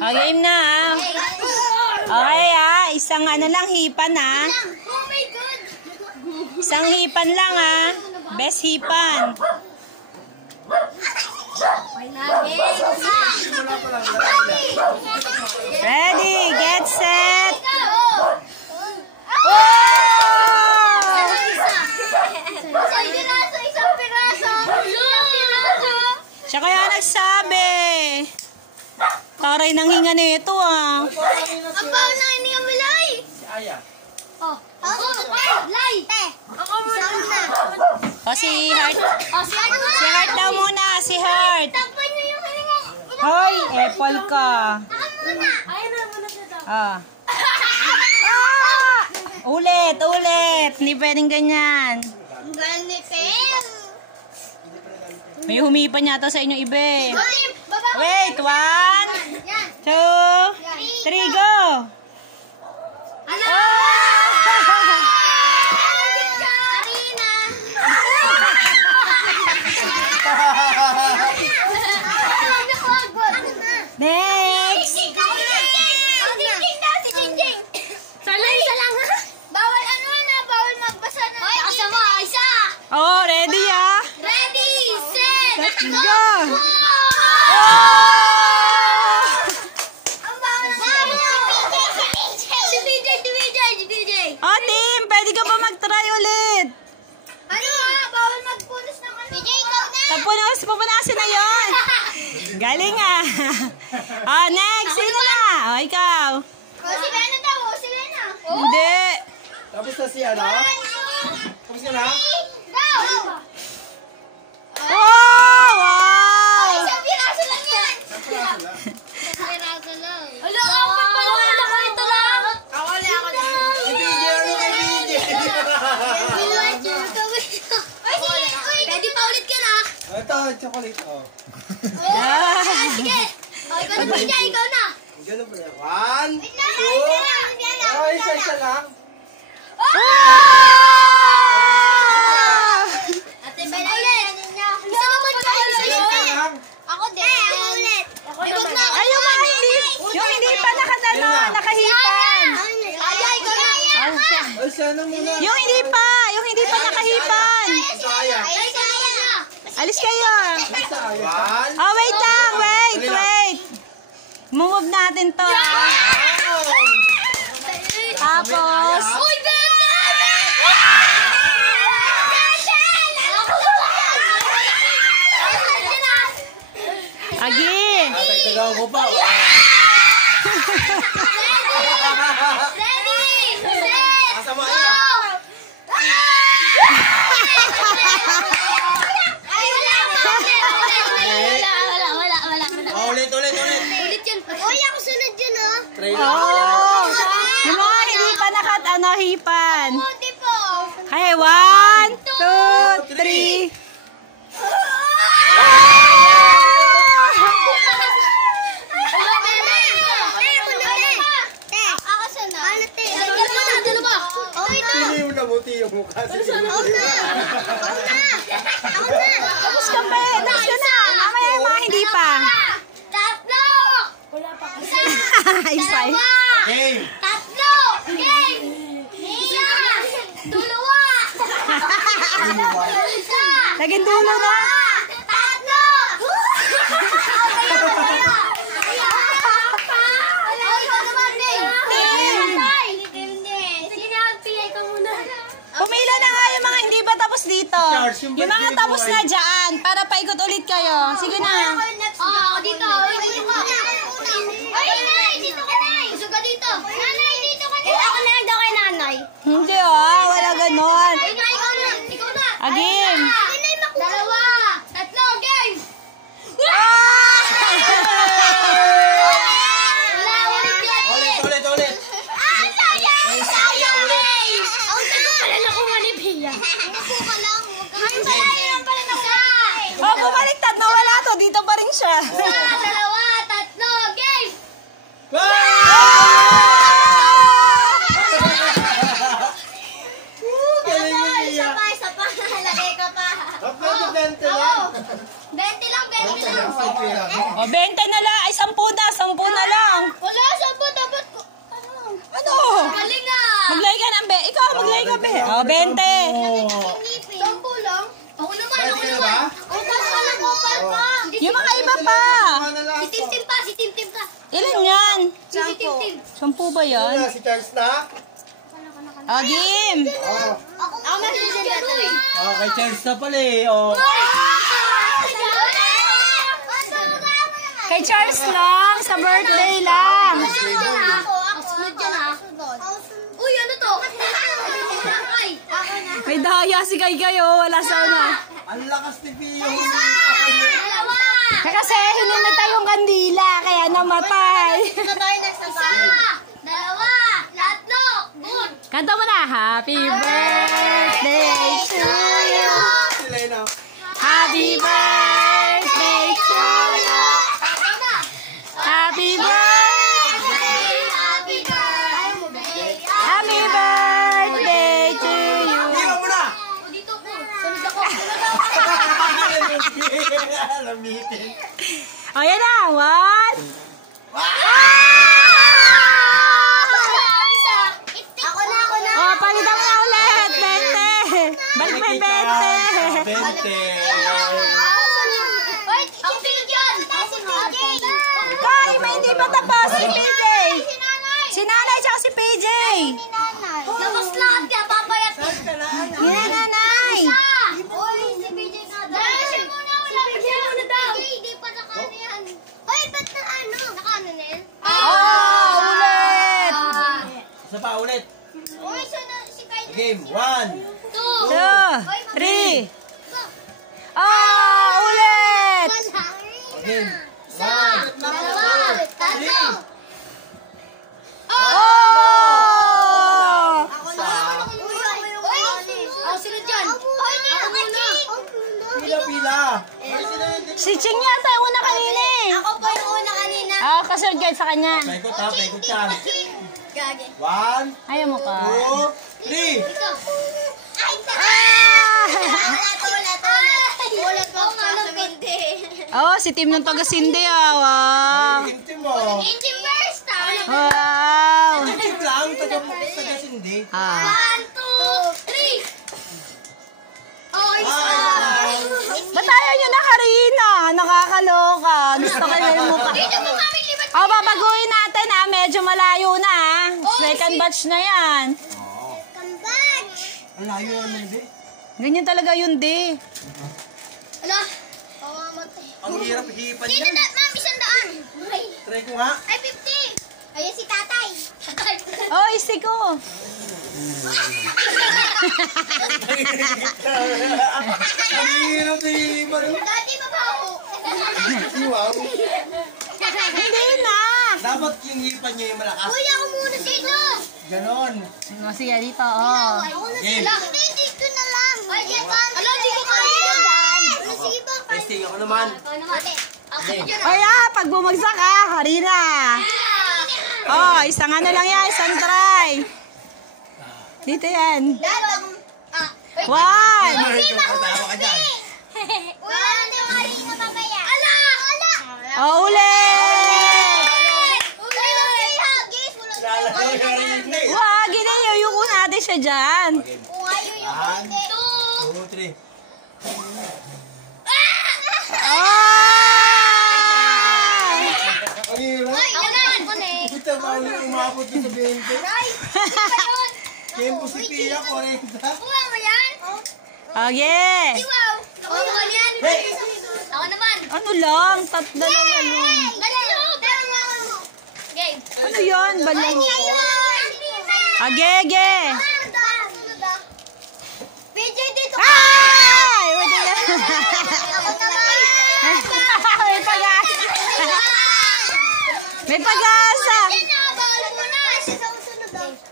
Oh, game na ah. Okay ah, isang ano lang hipan ah. Isang hipan lang ah. Best hipan. Ready, get set. Siya kaya nagsabi. Taray ng hinga nito ah. Ang baon ng hininga mo, Lai. Si Aya. Oh, ako, Lai. Ako muna. O si Heart. Oh, si Heart muna. Si Heart daw muna, si Heart. Takpan niyo yung hininga. Hoy, apple ka. Ako muna. Ayun na muna siya daw. Ah. Ulit, ulit. Hindi pwedeng ganyan. Ang galing ni Pem. May humipan yata sa inyo iba eh. Baba. Wait, 1, 2, 3, go! Ala! Karina! Next! Si Jingjing! Isa lang ha? Bawal ano na, bawal magbasa na. Hoy, kasama, isa! Oh, ready ah? Ready, set, Let's go! go! Ang bawal si BJ! Oh, team, pwede ka ba mag-try ulit? Ano ha? Bawal magpunas ng ano? BJ, ikaw na! Pupunasin na yon. Galing ah. Oh, next, sino na? Oh, ikaw. Oh, si Bena daw, si Bena. Hindi. Tapos na si ano? Tapos na na? Go! Oh, wow! Isang piraso lang yan! Alo, ako pa lang ako ito lang! Ako lang! Si BJ, ano kay BJ? Pwede pa ulit ka na! Ito, chocolate. Oh. Sige! Ikaw na, BJ, ikaw na! Ganun pa yan. 1, 2, oh, isa lang. Ate, ba na ulit? Isa naman ka! Isa lang. Ako din! Ako ulit! Wag na! Ay, yung hindi pa nakahipan. Aya, ikaw na! Ay, sana muna. Yung hindi pa nakahipan. Isa Aya. Alis kayo. Isa Aya. 1, Oh, wait lang, wait. Move natin to. Tapos, Uy, Bebe! agi. Tagtagaw ko pa. Ready! Set! Kasama Go! Aya. Ay, wala. Oh, ulit. Ulit yun. Uy, ako sunod yun, oh. Try lang. Oh, yung mga hindi pa hipan. Buti po. Okay, 1, 2, 3. Hindi mo nabuti yung mukha. Tapos ka pa eh. Tapos ka na. Mamaya yung mga hindi pa. Tatlo! Wala pa. Isa. Okay. Tatlo! Game! Isa! Dalawa! Isa! Naging dulo na. Tatlo! Pumila na nga yung mga hindi pa tapos dito. Yung mga tapos na dyan. Para paikot ulit kayo. Sige na. Dito. Dito ka. Ay, nanay! Dito ka, nanay! Gusto ka dito. Nanay, dito ka dito. Ako na lang daw kay nanay. Hindi ah. Wala ganon. Ay, ikaw na. Ikaw na. Again. Dalawa. Tatlo. Game! Wala, ulit. Ulit. Sayang! Ang tagal pala na kumalipila. Umupo ka lang. Sayang pala na Oh, bumaliktad. Nawala to. Dito pa rin siya. O, 20 na lang. Ay, 10 na. 10 na lang. Wala, sabi dapat ko. Ano? Galing na. Maglay ka ng Ikaw, maglay ka, be. O, 20. Sampu lang. Ako naman, ako Pwede na naman. ba? Ang kasalang kupal pa. Yung mga iba pa. Si Tim-Tim pa, si Tim-Tim ka. Ilan yan? Si Tim-Tim. 10 ba yan? Ano, si Charles na? O, game. Oh. Ako na si Jeroy. Oh, kay Charles na pala eh. Oh. Kay Charles lang, sa birthday lang. Sunod dyan ha. Uy, ano to? Ay, ako na. May daya si Kay oh. Wala sana. Ang lakas ni Pio. Dalawa. Kasi hinimatay yung kandila, kaya namatay. Ito tayo next na dalawa. Tatlo. Good. Kanta mo na, Happy birthday to you. Sila yun oh. Happy birthday to you. Happy birthday. Happy birthday. Happy birthday to you. Iwan mo na! Dito po. Sunod ako. Lamitin. O, yan na. 1. Ako na. O, palitan mo na ulit. 20. Balik mo yung 20. 20. Wait, ang bigyan. Kay, may hindi pa tapos. Si PJ. Si nanay tsaka si PJ. Labas lahat ka, papayat. Yan, nanay. Uy, si PJ nga daw. Si PJ muna daw. Hindi pa nakano yan. Uy, ba't na ano? Nakano na yan? Oh, ulit. Isa pa ulit. Uy, si Kyle. Game 1. 2, 3. Oh, ulit. Game 1. Dalawa. Tatlo. Oh! Ako sunod dyan. Ako muna. Pila-pila. Si Ching yata yung una kanina eh. Ako po yung una kanina. Oo, kasunod guys sa kanya. Paikot ha, paikot ka. Gagi. 1, Ayaw mo ka. 2, 3. Ito. Ay, Ah! Ulat ko nga ng hindi. Oh, si Tim ng taga-Sindi ah. Wow. Intim mo. Hindi first time. Wow. Intim lang, taga-sindi. Ah. 1, 2, 3. Oh, Ba't ayaw nyo na Karina? Nakakaloka. Gusto ko na yung mukha. Dito mo kami libat. Oh, babaguhin natin ah. Medyo malayo na ah. Second batch na yan. Come back. Ang layo naman hindi. Ganyan talaga yun, di. Ala. Pamamatay. Ang hirap hipan Dito yan. na, ma'am, 100. Try ko nga. Ay, 50. Ayun si tatay. Oh, isi ko. Ang hirap hipan. Dati mabaho. Wow. Hindi na. Dapat yung hipan nyo yung malakas. Uy, ako muna dito. Ganon. Oh, sige, dito. Oh. Ako na Game. sila. Hindi, dito na lang. Ay, yan pa. Ala, di ko kaya. Ano, sige ba? Testing ako naman. Ikaw naman. Ako dyan. Oh, yeah. Pag bumagsak ka, Karina. Oh, isang ano lang yan. Isang try. Dito yan. Wait. 1. Medyo patawa ka dyan. Wala na yung harina mamaya. Ala! Ala! Oh, ulit. Ulit! Hagis! Lalagay ka rin yung play. Wag, ginayuyuko natin siya dyan. Kung ayaw yung konti. 2, 3. Ah! Ang hirap. Ay, yan! Connect. Ito ba umabot din sa 20? Ay! Tempo si Pia, 40. Kuha mo yan? Okay. Wow! Ako naman yan! Hey! Ako naman! Ano lang? Dalawa lang. Ganito! Pero mo! Game! Ano yan? Balang. Agege. PJ dito! Ay! Wala na. Ako naman! May pag-asa. May pag-asa.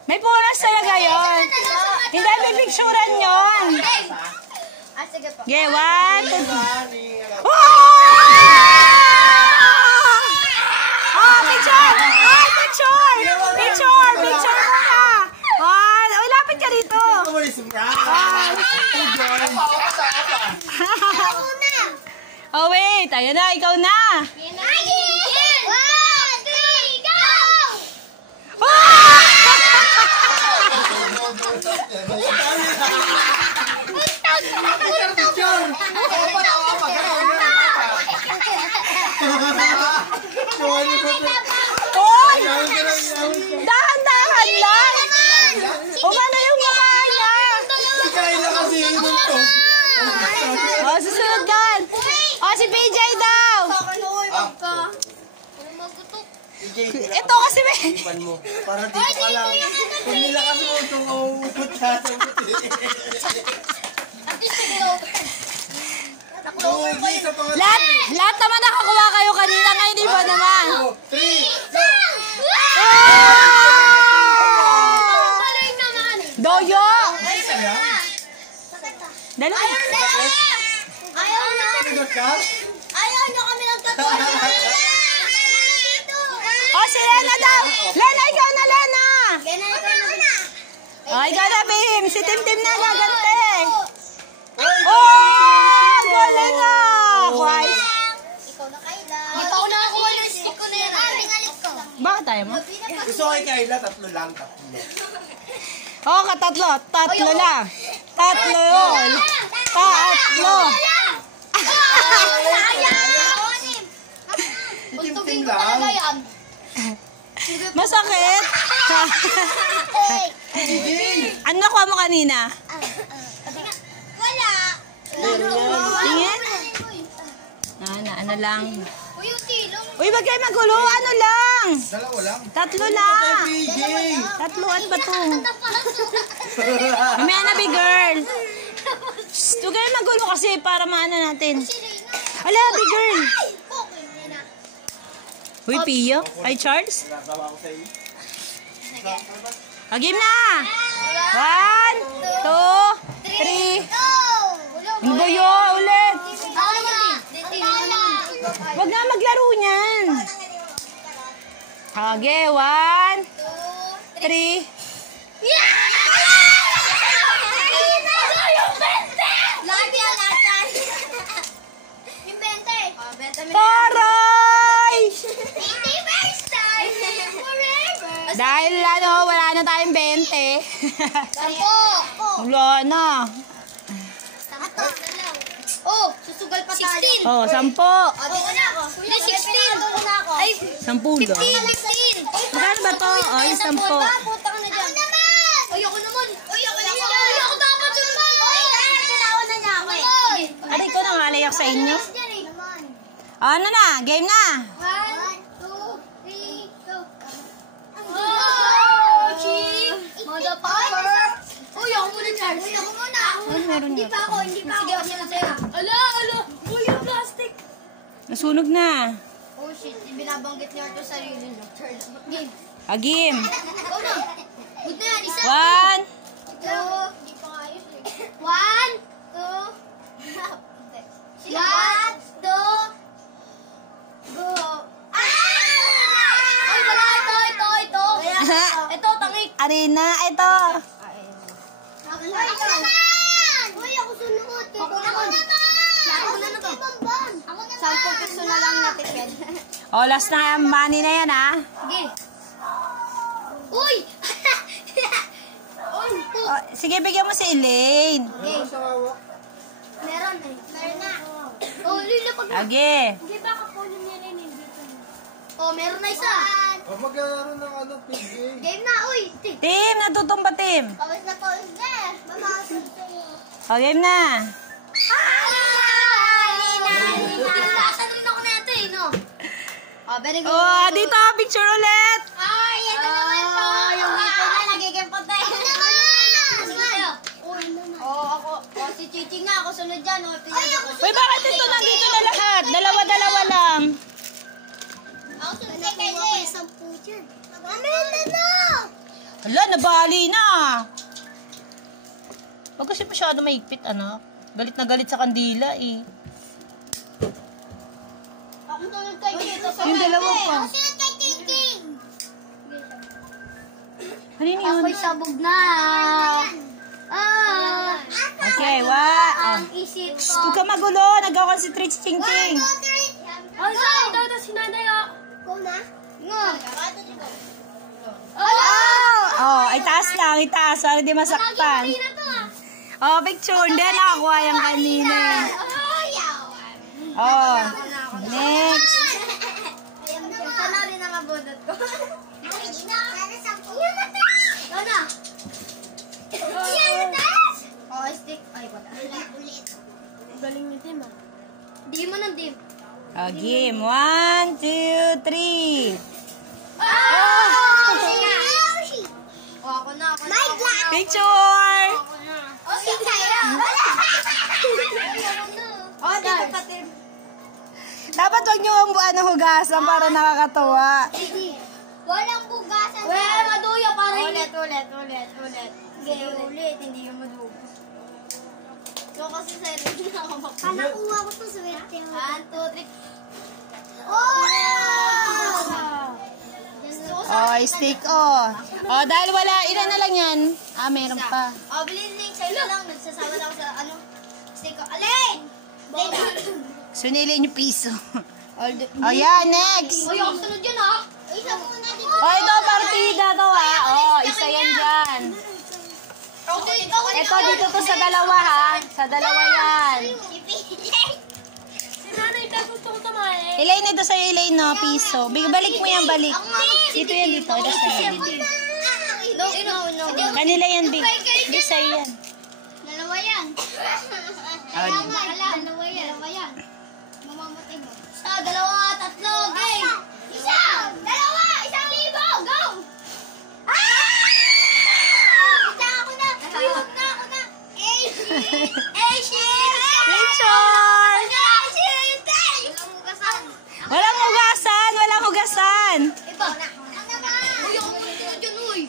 May punas talaga yun. Hindi, may picturean yun. Ah, sige po. Okay, 1, 2, 3. Oh! Oh, picture! Oh, picture! Picture! Picture muna! One. Oh, lapit ka dito. Oh, wait. wait. Ayun na, ikaw na. One, three, go! Oy! Dahan-dahan lang. Umano yung mukha niya. Susunod doon. Si PJ daw. Ito kasi may... Para dito ka lang. Kung nila kasi mo itong auupot ka sa puti. Lahat naman nakakuha kayo kanina. Ngayon iba naman. 2, 3, go! Doyo! Dalawa. Ayaw na. Sagot ka? Ayaw nyo kami nagtatuloy. Si Lena daw. Lena, ikaw na, Lena. Ikaw na, Bim. Si Tim na gagante. Galing na. Ikaw na, Kayla. Ito ko nakakuha yung stick ko na yan. Bakit tayo mo? Gusto ko kay Kayla, tatlo lang. Katatlo. Tatlo lang. Tatlo yun. Tatlo. Itim-tim lang. Masakit. Ano nakuha mo kanina? Wala. Tingin? Ano lang. Uy, yung silong. Uy, wag kayo magulo. Ano lang? Dalawa lang. Tatlo lang. PJ! Tatluan ba to? Mamaya na, big girl. Shh, huwag kayo magulo kasi para maano natin. Ala, big girl. Uy, Pio. Ay, Charles. Natawa ko sa iyo. Game na. 1, 2, 3. Ano ba yun? Ulit. Huwag na maglaro niyan. 1, 3. Taray! Dahil wala na tayong 20. Wala na. Susugal pa tayo. 10. Ako na ako. Hindi, 16. Ay, 10 lang. 15. Magkano ba to? Ay, 10. Puta ka na dyan. Ayoko naman. Ayoko dapat yun naman. Tinawa na niya ako eh. Aray ko nang alayak sa inyo. Ano na? Game na. 1, 2, 3, go. Oh, chick. Motherfucker. Uy, ako muna, Charles. Uy, ako muna. Hindi pa ako. Sige, ako muna sa'yo. Ala. Uy, yung plastic. Nasunog na. Oh, shit. Binabanggit niya ito sarili niya. Charles, game. Game. Go na. Good na yan. Isa. 1. 2. Hindi pa nga ayos eh. 1, 2. 1, 2. Go. Ay, wala. Ito. Ito, tangik. Arena, ito. Ay, naman! Uy, ako sunod. Ako naman. Ako na to. Sample peso na lang natin. Last na money na yan, ha? Sige. Uy! Sige, bigyan mo si Elaine. Okay. Meron eh. Meron na. Oh, Lila, pag... Age. Hindi ba kapunin niya na dito? Oh, meron na isa. Huwag maglalaro ng PJ. Game na, uy. Team, natutumba team. Pawis na. Mamasag sa'yo. Game na. Nasaan rin ako neto eh, no? Oh, very good. Dito, picture ulit. Ay, ito naman po. Yung dito na, nagiging patay. Ako naman. Ako. Si Chichi nga, ako sunod dyan. Ay, ako Uy, bakit ito nandito na lahat? Dalawa-dalawa lang. Ako sunod kay Kay. Sampu dyan. Mamenta na! Hala, nabali na. Huwag kasi masyado maigpit, anak. Galit na galit sa kandila, eh. Ako sunod kay Kay. Yung dalawa pa. Ako sunod kay King. Ano yun? Ako'y sabog na. Okay, what? Ang isip ko. Huwag ka magulo. Nag-concentrate si Ching Ching. Oh, ito si nanay, oh. Ikaw na? Nga. Oh, itaas lang, itaas. Para di masaktan. Kanina to, ah. Oh, picture. Hindi, nakakuha yung kanina. Oh, next. Sana rin ang abodot ko. Lona. Oh, stick. Ay, wala. Galing ni Tim, ah. Di mo ng Tim. Oh, game. 1, 2, 3. Oh, ako na. My God! Picture! Ako na. Oh, si Kaya. Oh, dito pa, Tim. Dapat wag nyo ang hugasan para nakakatuwa. Walang bugasan. Wala, maduya para ulit. Sige, ulit. Hindi yung maduya. So, kasi sa rin na ako makapag. Panakuha ko to sa werte. 1, 2, 3. Oh! Oh, stick oh. Oh, dahil wala, ilan na lang yan? Ah, meron pa. Oh, bilhin link sa'yo lang. Nagsasama lang sa ano. Stick ko. Alin! Sunilin yung piso. Oh, yeah, next. Uy, ako sunod yun, ah. Isa muna dito. Oh, ito, partida to ah. Oh, isa yan dyan. Ito, dito to sa dalawa ha. Sa dalawa yan. Si nanay, ito gusto ko tumahin. Elaine, ito sa'yo, Elaine, no? Piso. Balik mo yan, balik. Dito yan, dito. Ito sa'yo. No. Kanila yan, Big. Hindi sa'yo yan. Dalawa yan. Dalawa yan. Mamamatay mo. Isa, dalawa, tatlo, game. Isa, dalawa, 1,000. Go! Isa, ako na. Ako na. Picture! Walang hugasan! Walang hugasan! Ito. Uy, ako sunod yun, uy.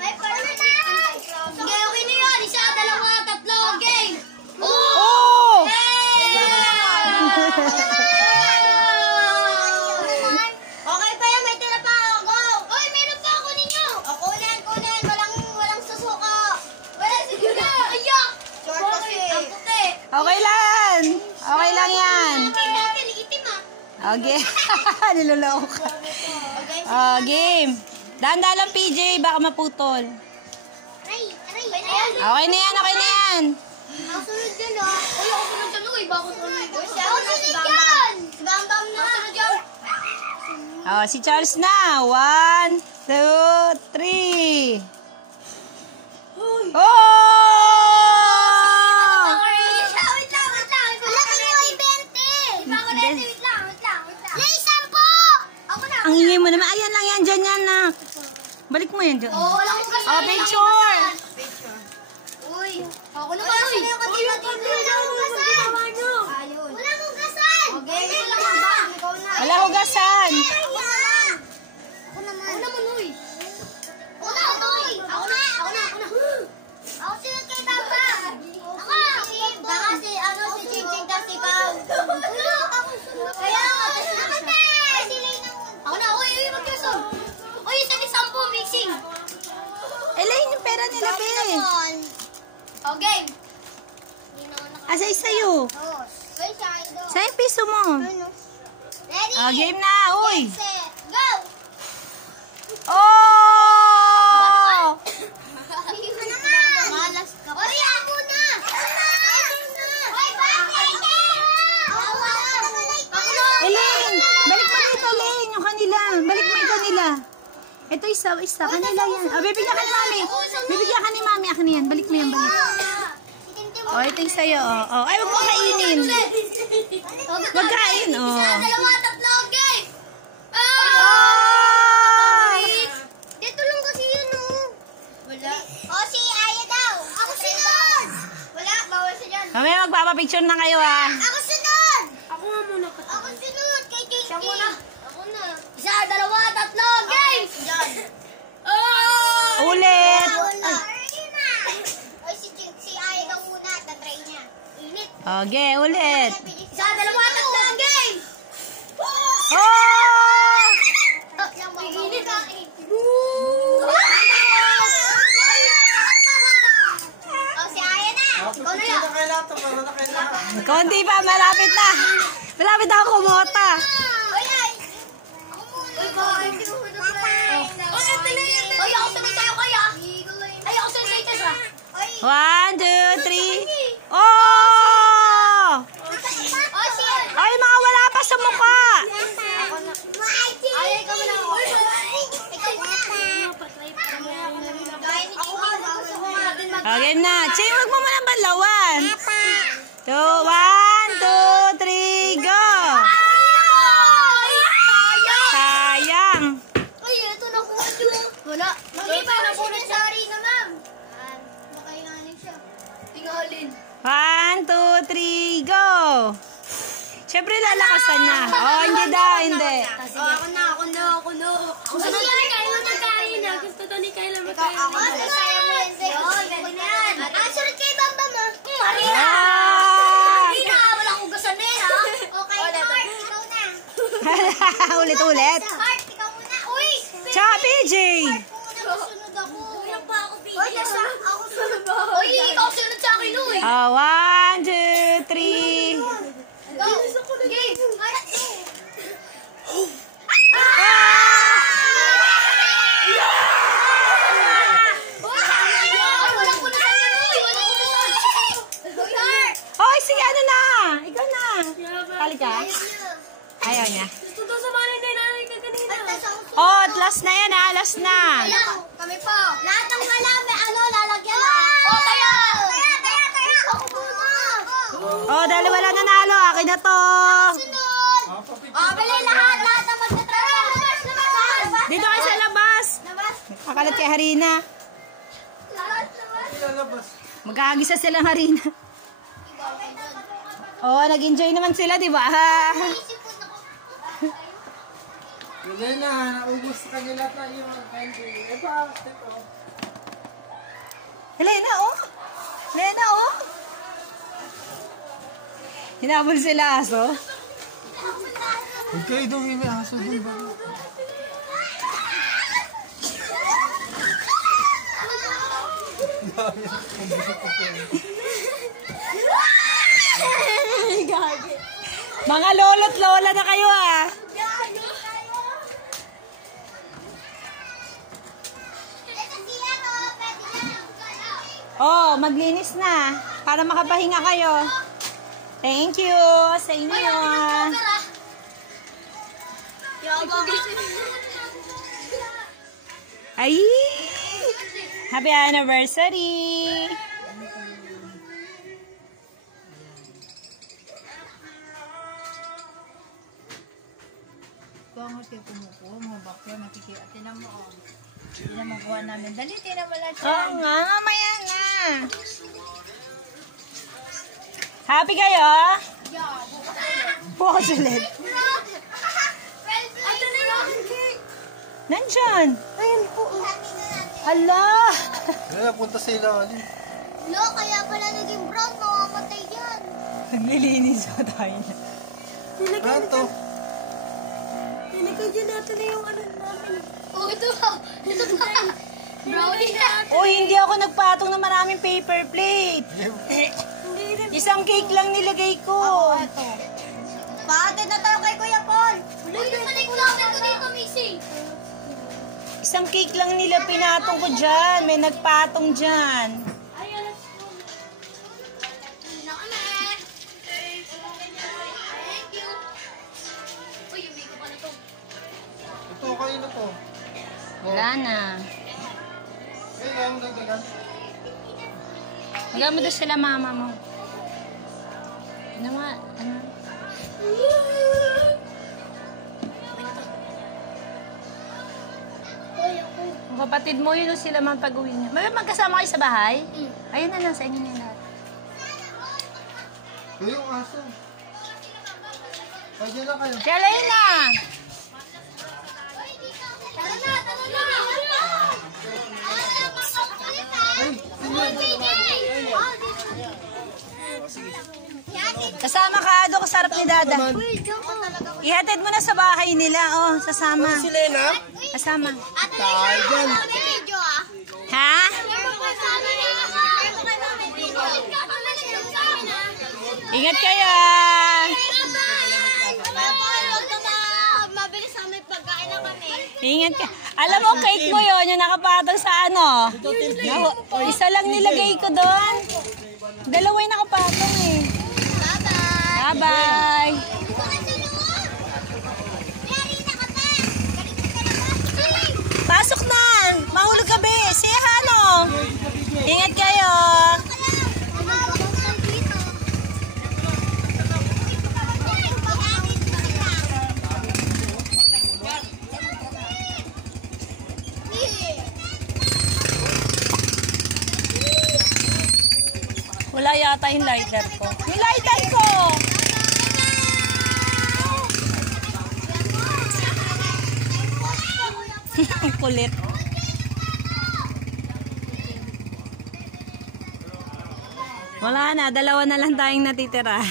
Ay, parang na. Sige, okay na yun. Isa, dalawa, tatlo, game. Oh! Okay pa yan, may tira pa. Go! Uy, meron pa ako ninyo. Kunin. Walang susuko. Wala si Juna. Ayak! Short kasi. Ang puti. Okay lang! Okay lang yan. Natin, itim ah. Okay. Niloloko ka. Okay. Oh, game. Dahan-dahan lang, PJ. Baka maputol. Aray. Okay na yan, okay na yan. Ako sunod dyan ah. Uy, ako sunod dyan. Uy, bako sunod. Ako sunod dyan. Si Bambam na. Ako sunod dyan. Oh, si Charles na. 1, 2, 3. Oh! Wait lang. Wala ka nyo ay 20. Iba ako na ito. Wait lang. Yay, 10! Ako na. Ang ingay mo naman. Ayan lang yan, dyan yan na. Balik mo yan dyan. Oh, wala akong Oh, picture! Uy, ako na ba? Uy, wala akong gasan. Wala akong gasan. Okay, wait lang ba? Ikaw na. Wala hugasan. Ako naman, uy. Ako na. Ako sunod kay Papa. Ako. Baka si Ching Ching tas ikaw. Ako sunod. Kaya ako na. Ako na, uy, magkaso. Uy, isang 10 mixing. Elaine, yung pera nila, be. Okay. Asay sa'yo. Uy, Sa yung piso mo. Ready? Oh, game na. Uy. Set, go! Oh! Ikaw naman! Malas ka pa. Uy, ako na! Uy, bakit? Ako na! Elaine, balik mo dito, Elaine. Yung kanila. Balik mo yung kanila. Ito isa. Kanila yan. Oh, bibigyan ka ni Mami. Bibigyan ka ni Mami. Akin yan. Balik mo yan, balik. Oh, ito yung sa'yo. Oh. Ay, huwag mo kainin. Wag kain, oh. Isa, dalawa, tatlo, game! Oh! Dito lang kasi yun, oh. Wala. Oh, si Aya daw. Ako sunod. Wala, bawal siya dyan. Mamaya magpapapicture na kayo, ha. Ako sunod. Ako nga muna. Ako sunod. Kay King. Siya muna. Ako na. Isa, dalawa, tatlo, game! Dyan. Ulit. Oy, si Aya daw muna. Tatry niya. Init. Okay, ulit. Isa, dalawa, tatlo, game! Oh! Init ka. Oh, si Aya na. Ikaw kumota. Ay, ako sanay sa'yo kaya. Ay, ako sanay sa'yo. 1, 2, 3. Oh! Ay, mga wala pa sa mukha. Ay, ikaw na ako. Okay na. Ching, wag mo muna balawan. 1, 2, 3, go! Sayang. Ay, ito na po. Wala. Hindi pa napunod sa arena, ma'am. Nakailanin siya. Tingalin. 1, 2, 3, go! Siyempre lalakasan na. Oh, hindi daw, hindi. Ako na. Gusto ni Kayla magkain na. Gusto to ni Kayla magkain na. Ako, sasaya mo yan. Yun, yan. Sunod kay Bamba mo. Marina! Ah! Marina, walang hugasan na yan, ha? Okay, Heart, ikaw na. Ulit-ulit. Heart, ikaw muna. Uy! Tsaka PJ. Sunod ako. Kulang pa ako, PJ. Ako sunod ba? Uy, ikaw sunod sa akin, uy. 1, 2, 3. Go! Game! Heart, Hoy, sige, ano na? Ikaw na. Kali ka? Ayaw niya. Ito sa mga nanay ka kanina. Oh, last na yan ha. Last na. Kami po. Lahat ng malami, lalagyan na. Oh, tayo! Tayo! Ako muna. Oh, dahil wala nanalo. Akin na to. Sunod! Bili lahat ng magtatrabaho. Labas! Dito kayo sa labas. Kakalat kay Harina. Labas! Magkakagisa silang Harina. Oh, nag-enjoy naman sila, di ba? Yun na, naubos sa kanila tayo yung candy. Eh ba, ito. Helena, oh. Helena, oh. Hinabol sila aso. Huwag kayo doon, may aso doon ba? Mga lolo't lola na kayo ah. Oh, maglinis na. Para makapahinga kayo. Thank you sa inyo. Ay! Happy anniversary! Bangot kayo kumukuha mo, bakit nakikiatin na mo. Hindi na makuha namin. Dali, tira mo lang siya. Oo nga, mamaya na. Happy kayo? Bukas ulit. Nandyan. Ayun po. Hala. Kaya punta sa ilalim. No, kaya pala naging brown, mamamatay yan. Naglilinis mo tayo. Ano to? Nilagay dyan natin na yung ano namin. Oh, ito ba? Ito ba? Brownie na. Oh, hindi ako nagpatong ng maraming paper plate. Isang cake lang nilagay ko. Paatid na tayo kay Kuya Paul. Uy, naman yung namin ko dito, Missy. Isang cake lang nila pinatong ko dyan. May nagpatong dyan. Ay, alas ko. Nakame. Thank you. Uy, yung ko pa na to. Ito, kayo na to. Wala na. Eh, kaya mo nagdagan. Magamo doon sila mama mo. Ano nga? Ano? Ang kapatid mo, yun o sila man pag-uwi niya. Magkasama kayo sa bahay? Ayun na lang, sa inyo na lahat. Ito yung aso. Pwede na kayo. Kaya lain na! Tara na, tara na. Ay, Kasama ka, doon kasarap ni Dada. Ihatid mo na sa bahay nila, oh, sasama. si Lena? Kasama. Tayo dyan. Video ah. Ha? Ingat kayo! Ingat ka. Alam mo, cake mo yon yung nakapatong sa ano. Isa lang nilagay ko doon. Dalawa yung nakapatong eh. Bye-bye. Bye-bye. Pasok na. Mahulog ka, be. Say hello. Ingat kayo. Wala yata yung lighter ko. Yung lighter ko! Ang kulit. Wala na, dalawa na lang tayong natitira.